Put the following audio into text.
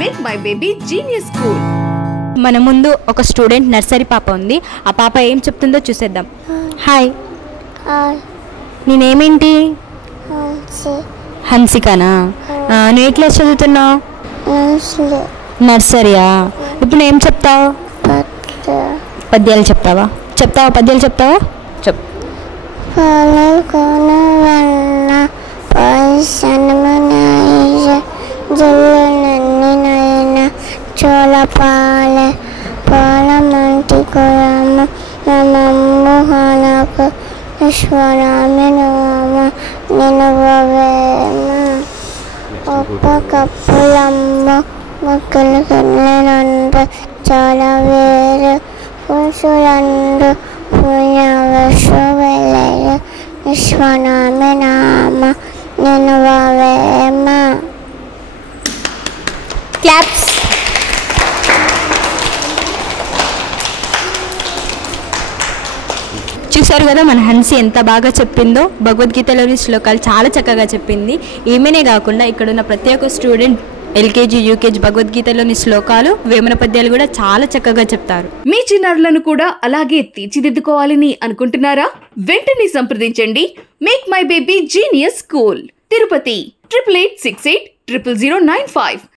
Make my baby genius school. మన ముందు ఒక స్టూడెంట్ నర్సరీ పాప ఉంది. ఆ పాప ఏం చెప్తుందో చూసేద్దాం. హాయ్, నేనేమేంటి? హన్సికానా? నువ్వు ఏ క్లాస్ చదువుతున్నావు? నర్సరీయా? ఇప్పుడు ఏం చెప్తావు? పద్యాలు చెప్తావా? పద్యాలు చెప్తావా? చెప్పు. చోళపాల పాలమంటి కులమ నమోహనకు విశ్వరామి నమ నినవేమ ఒక్క కప్పులమ్మ మొక్కలు కళ్ళనందు చాలా వేరు పురుషులందు పుణ్యవశు వెళ్ళరు విశ్వనామి నామ నినవేమ. క్లాప్స్. చూసారు కదా మన హన్సి ఎంత బాగా చెప్పిందో. భగవద్గీతలోని శ్లోకాలు చాలా చక్కగా చెప్పింది. ఈమెనే కాకుండా ఇక్కడున్న ప్రతి ఒక్క స్టూడెంట్ ఎల్కేజీ యూకేజీ భగవద్గీతలోని శ్లోకాలు వేమన పద్యాలు కూడా చాలా చక్కగా చెప్తారు. మీ చిన్నారులను కూడా అలాగే తీర్చిదిద్దుకోవాలని అనుకుంటున్నారా? వెంటనే సంప్రదించండి make my baby genius school, Tirupati 8886800095.